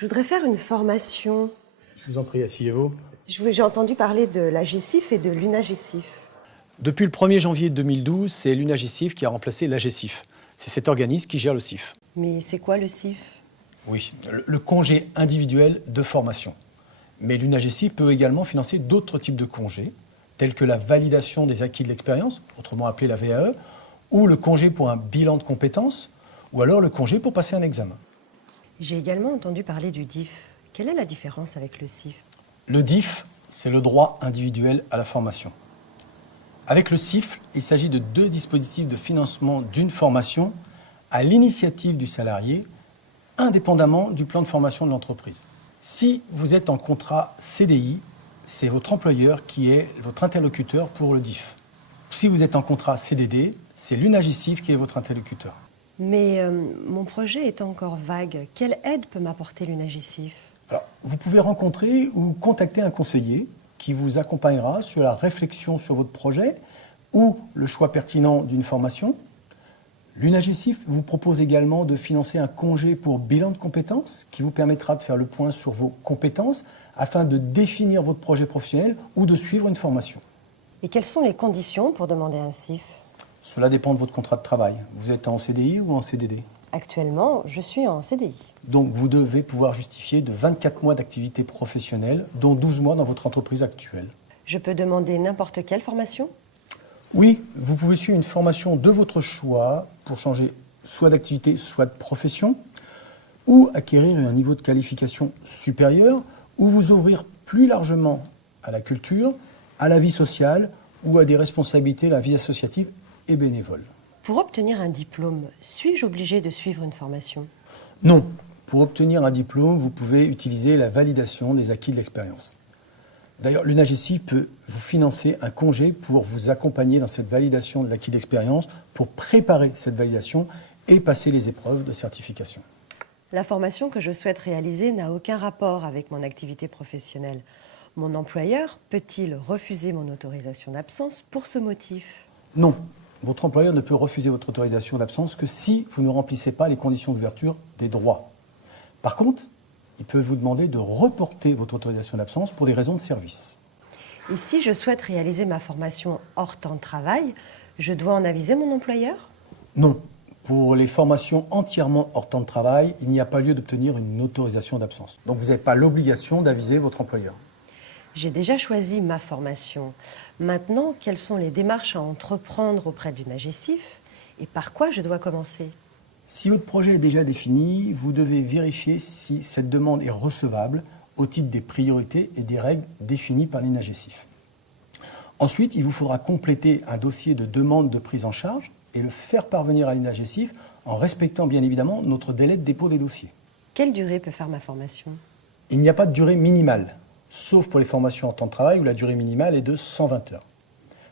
Je voudrais faire une formation. Je vous en prie, asseyez-vous. J'ai entendu parler de l'AGESIF et de l'UNAGESIF. Depuis le 1er janvier 2012, c'est l'UNAGESIF qui a remplacé l'AGESIF. C'est cet organisme qui gère le CIF. Mais c'est quoi le CIF? Oui, le congé individuel de formation. Mais l'UNAGESIF peut également financer d'autres types de congés, tels que la validation des acquis de l'expérience, autrement appelé la VAE, ou le congé pour un bilan de compétences, ou alors le congé pour passer un examen. J'ai également entendu parler du DIF. Quelle est la différence avec le CIF? Le DIF, c'est le droit individuel à la formation. Avec le CIF, il s'agit de deux dispositifs de financement d'une formation à l'initiative du salarié, indépendamment du plan de formation de l'entreprise. Si vous êtes en contrat CDI, c'est votre employeur qui est votre interlocuteur pour le DIF. Si vous êtes en contrat CDD, c'est l'UNAGESIF qui est votre interlocuteur. Mais mon projet est encore vague. Quelle aide peut m'apporter l'UNAGESIF? Alors, vous pouvez rencontrer ou contacter un conseiller qui vous accompagnera sur la réflexion sur votre projet ou le choix pertinent d'une formation. L'UNAGESIF vous propose également de financer un congé pour bilan de compétences qui vous permettra de faire le point sur vos compétences afin de définir votre projet professionnel ou de suivre une formation. Et quelles sont les conditions pour demander un CIF? Cela dépend de votre contrat de travail. Vous êtes en CDI ou en CDD? Actuellement, je suis en CDI. Donc vous devez pouvoir justifier de 24 mois d'activité professionnelle, dont 12 mois dans votre entreprise actuelle. Je peux demander n'importe quelle formation? Oui, vous pouvez suivre une formation de votre choix pour changer soit d'activité, soit de profession, ou acquérir un niveau de qualification supérieur, ou vous ouvrir plus largement à la culture, à la vie sociale ou à des responsabilités de la vie associative et bénévole. Pour obtenir un diplôme, suis-je obligé de suivre une formation? Non. Pour obtenir un diplôme, vous pouvez utiliser la validation des acquis de l'expérience. D'ailleurs, l'UNAGESIF peut vous financer un congé pour vous accompagner dans cette validation de l'acquis d'expérience, pour préparer cette validation et passer les épreuves de certification. La formation que je souhaite réaliser n'a aucun rapport avec mon activité professionnelle. Mon employeur peut-il refuser mon autorisation d'absence pour ce motif? Non. Votre employeur ne peut refuser votre autorisation d'absence que si vous ne remplissez pas les conditions d'ouverture des droits. Par contre, il peut vous demander de reporter votre autorisation d'absence pour des raisons de service. Et si je souhaite réaliser ma formation hors temps de travail, je dois en aviser mon employeur? Non. Pour les formations entièrement hors temps de travail, il n'y a pas lieu d'obtenir une autorisation d'absence. Donc vous n'avez pas l'obligation d'aviser votre employeur. J'ai déjà choisi ma formation. Maintenant, quelles sont les démarches à entreprendre auprès du l'UNAGESIF et par quoi je dois commencer? Si votre projet est déjà défini, vous devez vérifier si cette demande est recevable au titre des priorités et des règles définies par l'UNAGESIF. Ensuite, il vous faudra compléter un dossier de demande de prise en charge et le faire parvenir à l'UNAGESIF en respectant bien évidemment notre délai de dépôt des dossiers. Quelle durée peut faire ma formation? Il n'y a pas de durée minimale, sauf pour les formations en temps de travail où la durée minimale est de 120 heures.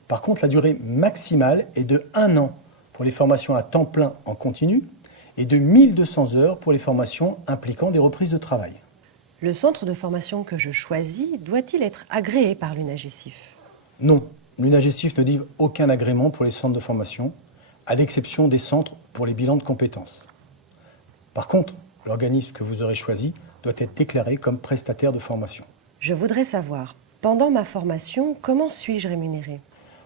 Par contre, la durée maximale est de 1 an pour les formations à temps plein en continu et de 1200 heures pour les formations impliquant des reprises de travail. Le centre de formation que je choisis doit-il être agréé par l'UNAGESIF? Non, l'UNAGESIF ne livre aucun agrément pour les centres de formation, à l'exception des centres pour les bilans de compétences. Par contre, l'organisme que vous aurez choisi doit être déclaré comme prestataire de formation. Je voudrais savoir, pendant ma formation, comment suis-je rémunéré?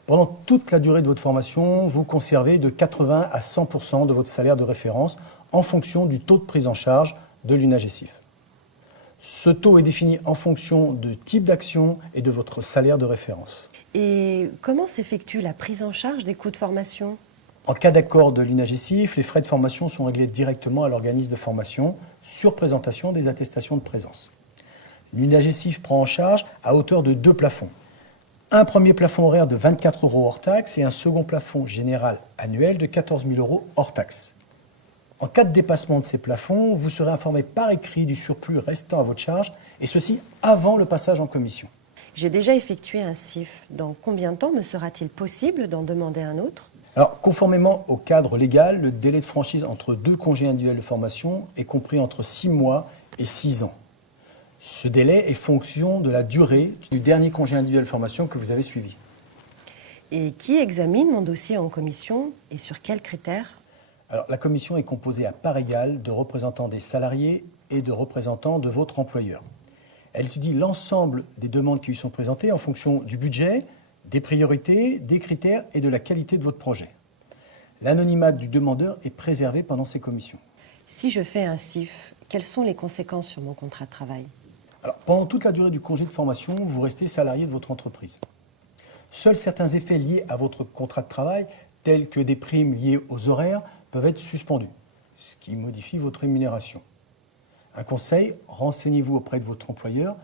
Pendant toute la durée de votre formation, vous conservez de 80 à 100% de votre salaire de référence en fonction du taux de prise en charge de l'UNAGESIF. Ce taux est défini en fonction du type d'action et de votre salaire de référence. Et comment s'effectue la prise en charge des coûts de formation? En cas d'accord de l'UNAGESIF, les frais de formation sont réglés directement à l'organisme de formation sur présentation des attestations de présence. L'UNAGESIF prend en charge à hauteur de 2 plafonds. Un premier plafond horaire de 24 € hors taxe et un second plafond général annuel de 14 000 € hors taxe. En cas de dépassement de ces plafonds, vous serez informé par écrit du surplus restant à votre charge, et ceci avant le passage en commission. J'ai déjà effectué un CIF. Dans combien de temps me sera-t-il possible d'en demander un autre? Alors, conformément au cadre légal, le délai de franchise entre 2 congés individuels de formation est compris entre 6 mois et 6 ans. Ce délai est fonction de la durée du dernier congé individuel de formation que vous avez suivi. Et qui examine mon dossier en commission et sur quels critères? Alors, la commission est composée à part égale de représentants des salariés et de représentants de votre employeur. Elle étudie l'ensemble des demandes qui lui sont présentées en fonction du budget, des priorités, des critères et de la qualité de votre projet. L'anonymat du demandeur est préservé pendant ces commissions. Si je fais un CIF, quelles sont les conséquences sur mon contrat de travail? Alors, pendant toute la durée du congé de formation, vous restez salarié de votre entreprise. Seuls certains effets liés à votre contrat de travail, tels que des primes liées aux horaires, peuvent être suspendus, ce qui modifie votre rémunération. Un conseil, renseignez-vous auprès de votre employeur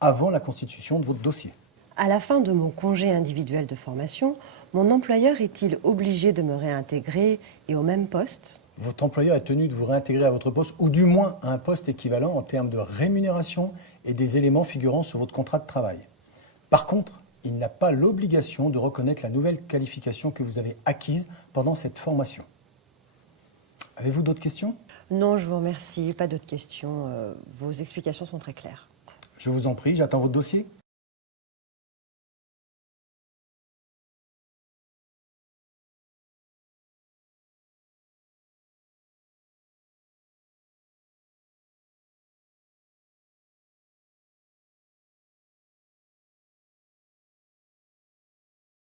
avant la constitution de votre dossier. À la fin de mon congé individuel de formation, mon employeur est-il obligé de me réintégrer et au même poste? Votre employeur est tenu de vous réintégrer à votre poste, ou du moins à un poste équivalent en termes de rémunération et des éléments figurant sur votre contrat de travail. Par contre, il n'a pas l'obligation de reconnaître la nouvelle qualification que vous avez acquise pendant cette formation. Avez-vous d'autres questions? Non, je vous remercie. Pas d'autres questions. Vos explications sont très claires. Je vous en prie, j'attends votre dossier.